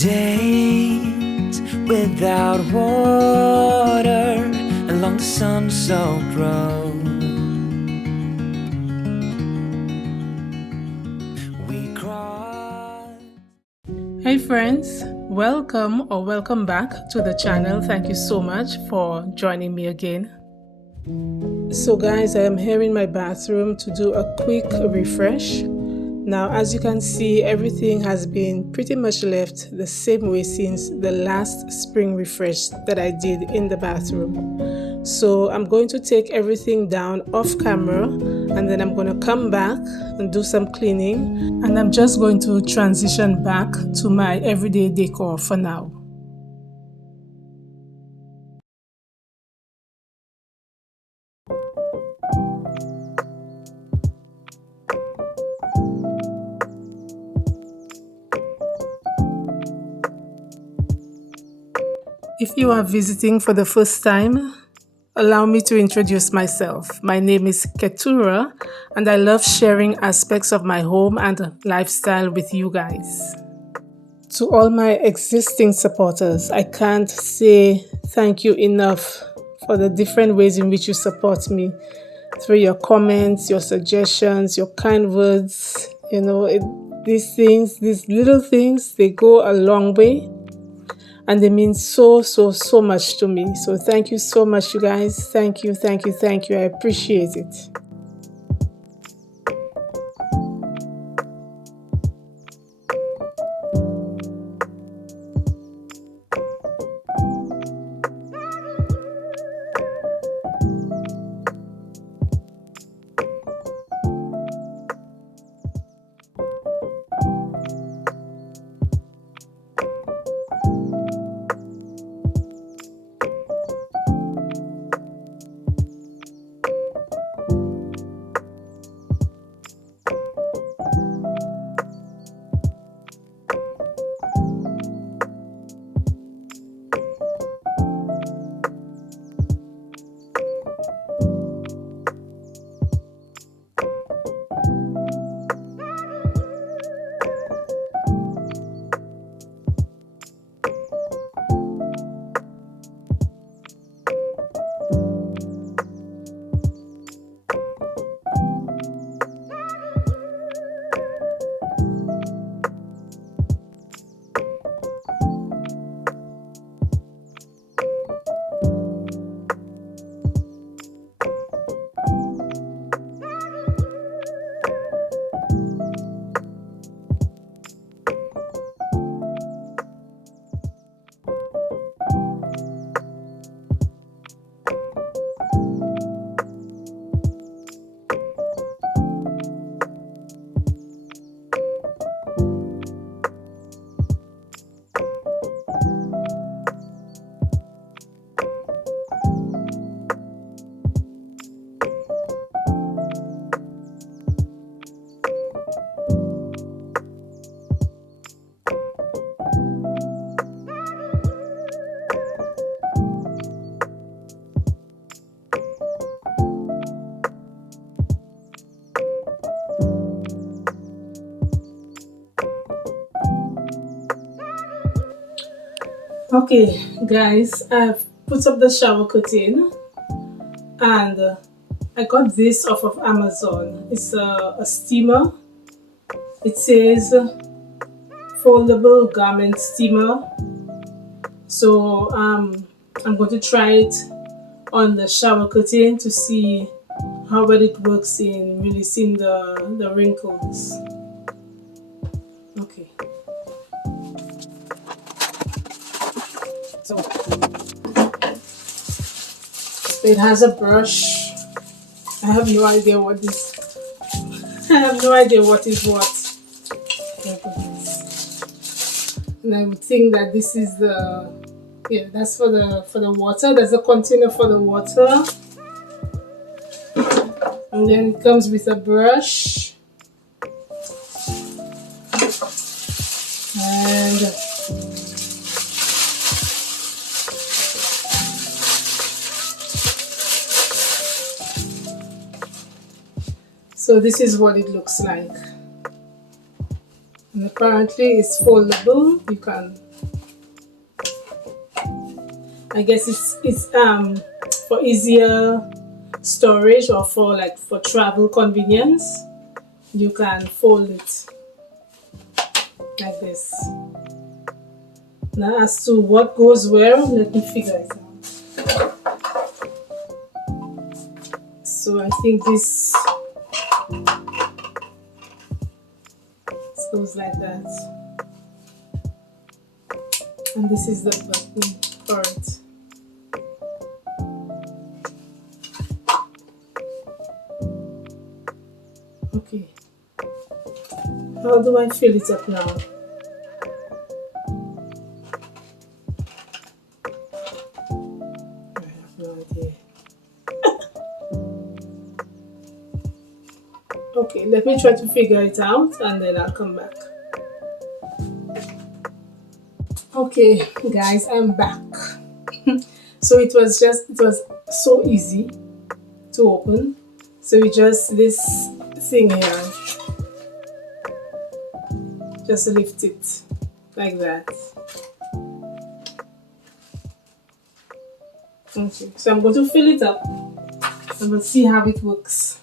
Days without water along the sun-soaked road. We cried. Hey friends, welcome or welcome back to the channel. Thank you so much for joining me again. So guys, I am here in my bathroom to do a quick refresh. Now, as you can see, everything has been pretty much left the same way since the last spring refresh that I did in the bathroom. So I'm going to take everything down off camera and then I'm going to come back and do some cleaning, and I'm just going to transition back to my everyday decor for now. If you are visiting for the first time, allow me to introduce myself. My name is Keturah, and I love sharing aspects of my home and lifestyle with you guys. To all my existing supporters, I can't say thank you enough for the different ways in which you support me through your comments, your suggestions, your kind words. These little things, they go a long way. And they mean so much to me. So thank you so much, you guys. Thank you. I appreciate it. Okay, guys, I've put up the shower curtain, and I got this off of Amazon. It's a steamer. It says foldable garment steamer. So I'm going to try it on the shower curtain to see how well it works in releasing the wrinkles. Okay. So it has a brush. I have no idea what this. I have no idea what is what. And I would think that this is that's for the water. There's a container for the water, and then it comes with a brush and so this is what it looks like. And apparently it's foldable. You can I guess it's for easier storage or for travel convenience. You can fold it like this. Now, as to what goes where, let me figure it out. So I think this goes like that, and this is the button for it. Okay, how do I fill it up now? I have no idea. Okay, let me try to figure it out and then I'll come back. Okay, guys, I'm back. So it was so easy to open. So you just, this thing here, just lift it like that. Okay, so I'm going to fill it up and we'll see how it works.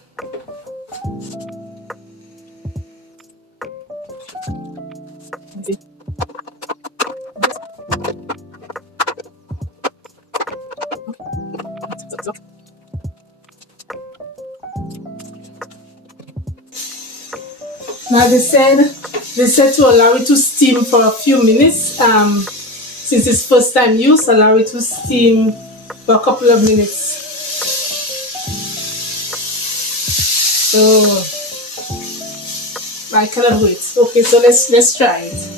Now they said to allow it to steam for a few minutes. Since it's first time use, allow it to steam for a couple of minutes. So I cannot wait. Okay, so let's try it.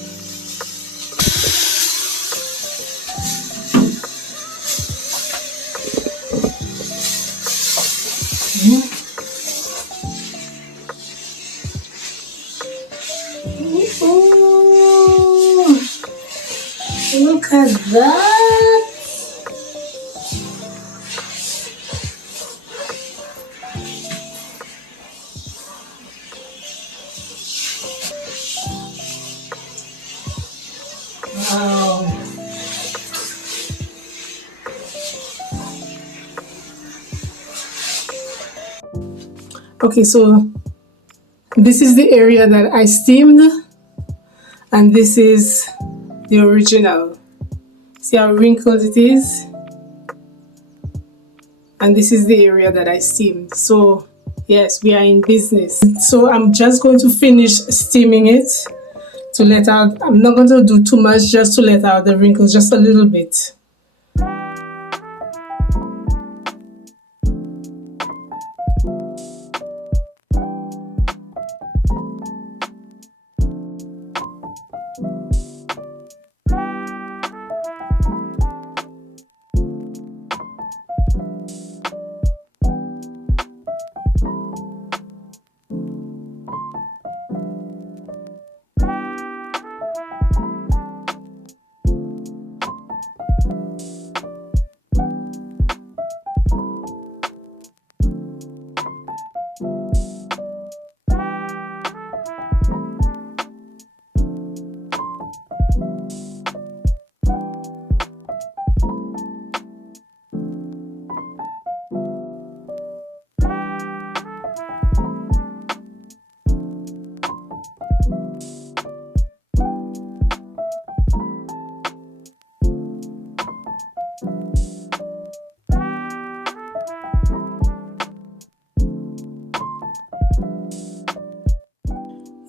Ooh, look at that! Wow. Okay, so this is the area that I steamed, and this is the original. See how wrinkled it is? And this is the area that I steamed. So yes, we are in business. So I'm just going to finish steaming it to let out, I'm not going to do too much, just to let out the wrinkles, just a little bit.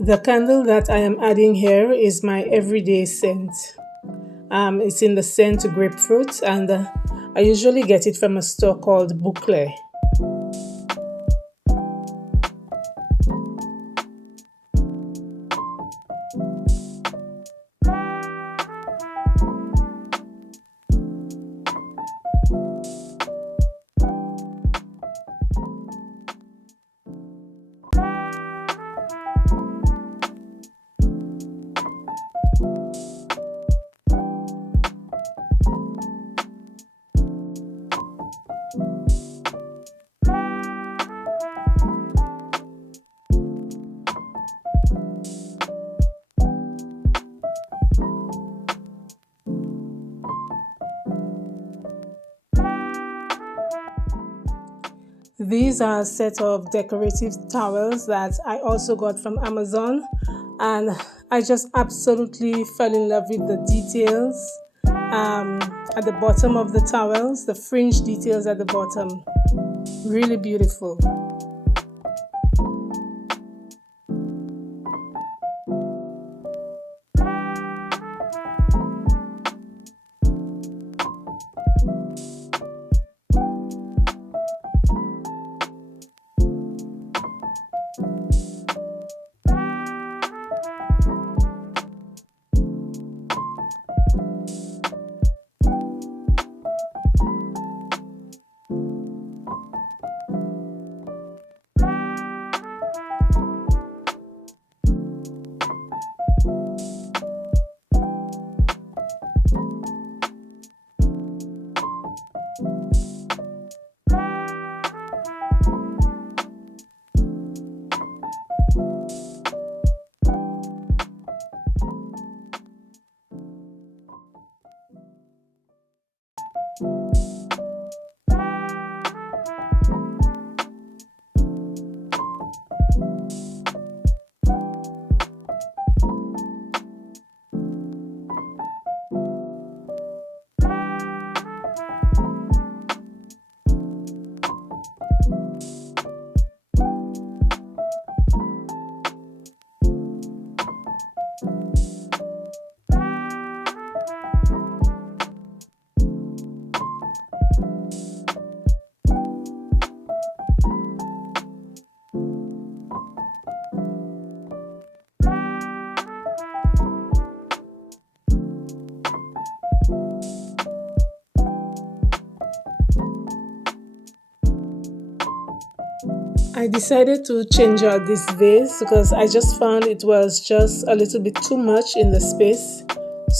The candle that I am adding here is my everyday scent. It's in the scent grapefruit, and I usually get it from a store called Boucle. These are a set of decorative towels that I also got from Amazon, and I just absolutely fell in love with the details at the bottom of the towels, the fringe details at the bottom. Really beautiful. I decided to change out this vase because I just found it was just a little bit too much in the space.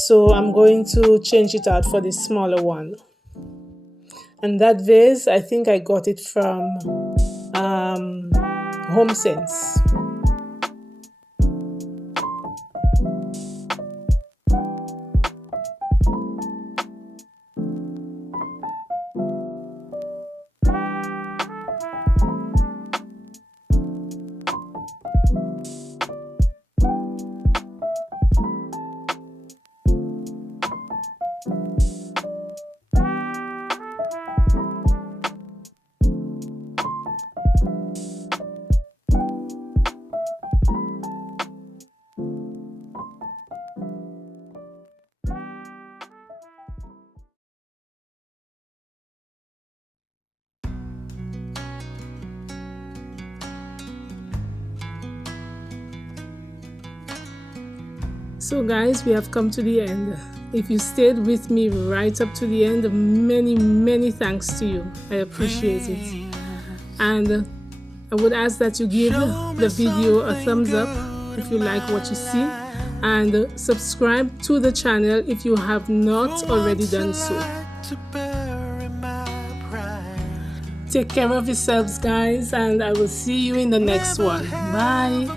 So I'm going to change it out for this smaller one. And that vase, I think I got it from Home Sense. So guys, we have come to the end. If you stayed with me right up to the end, many thanks to you. I appreciate it. And I would ask that you give the video a thumbs up if you like what you see, and subscribe to the channel if you have not already done so. Take care of yourselves, guys, and I will see you in the next one. Bye.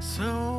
So